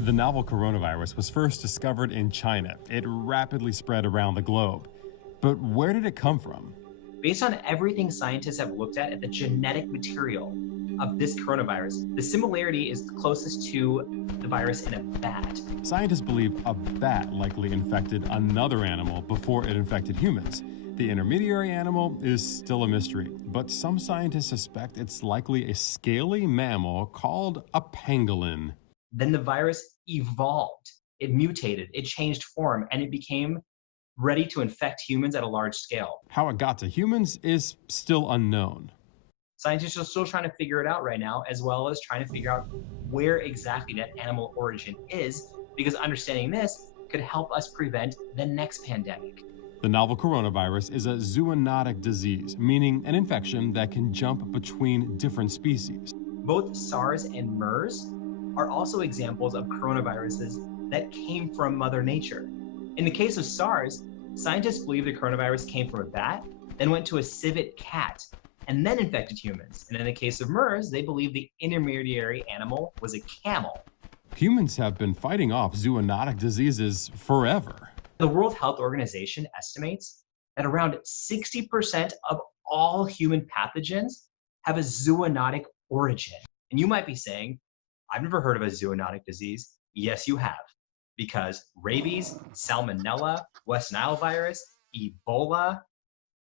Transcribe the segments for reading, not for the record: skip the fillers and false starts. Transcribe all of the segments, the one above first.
The novel coronavirus was first discovered in China. It rapidly spread around the globe. But where did it come from? Based on everything scientists have looked at the genetic material of this coronavirus, the similarity is the closest to the virus in a bat. Scientists believe a bat likely infected another animal before it infected humans. The intermediary animal is still a mystery, but some scientists suspect it's likely a scaly mammal called a pangolin. Then the virus evolved, it mutated, it changed form, and it became ready to infect humans at a large scale. How it got to humans is still unknown. Scientists are still trying to figure it out right now, as well as trying to figure out where exactly that animal origin is, because understanding this could help us prevent the next pandemic. The novel coronavirus is a zoonotic disease, meaning an infection that can jump between different species. Both SARS and MERS are also examples of coronaviruses that came from Mother Nature. In the case of SARS, scientists believe the coronavirus came from a bat, then went to a civet cat, and then infected humans. And in the case of MERS, they believe the intermediary animal was a camel. Humans have been fighting off zoonotic diseases forever. The World Health Organization estimates that around 60% of all human pathogens have a zoonotic origin. And you might be saying, I've never heard of a zoonotic disease. Yes, you have. Because rabies, salmonella, West Nile virus, Ebola,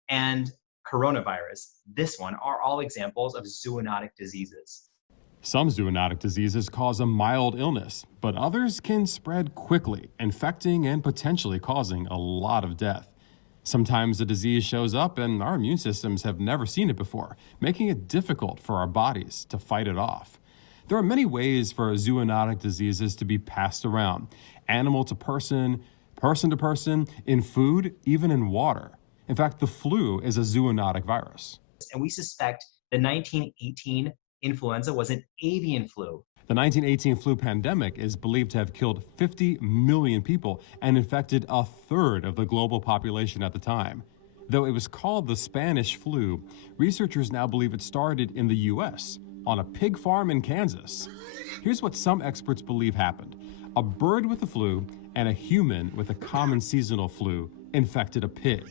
and coronavirus, this one, are all examples of zoonotic diseases. Some zoonotic diseases cause a mild illness, but others can spread quickly, infecting and potentially causing a lot of death. Sometimes the disease shows up and our immune systems have never seen it before, making it difficult for our bodies to fight it off. There are many ways for zoonotic diseases to be passed around: animal to person, person to person, in food, even in water. In fact, the flu is a zoonotic virus. And we suspect the 1918 influenza was an avian flu. The 1918 flu pandemic is believed to have killed 50 million people and infected a third of the global population at the time. Though it was called the Spanish flu, researchers now believe it started in the U.S., on a pig farm in Kansas. Here's what some experts believe happened. A bird with the flu and a human with a common seasonal flu infected a pig.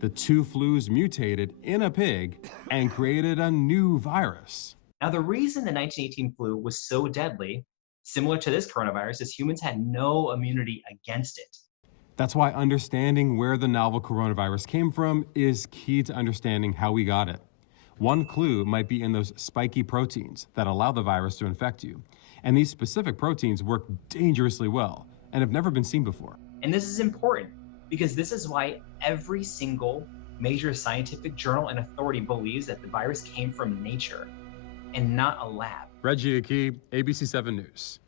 The two flus mutated in a pig and created a new virus. Now, the reason the 1918 flu was so deadly, similar to this coronavirus, is humans had no immunity against it. That's why understanding where the novel coronavirus came from is key to understanding how we got it. One clue might be in those spiky proteins that allow the virus to infect you. And these specific proteins work dangerously well and have never been seen before. And this is important because this is why every single major scientific journal and authority believes that the virus came from nature and not a lab. Reggie Aki, ABC 7 News.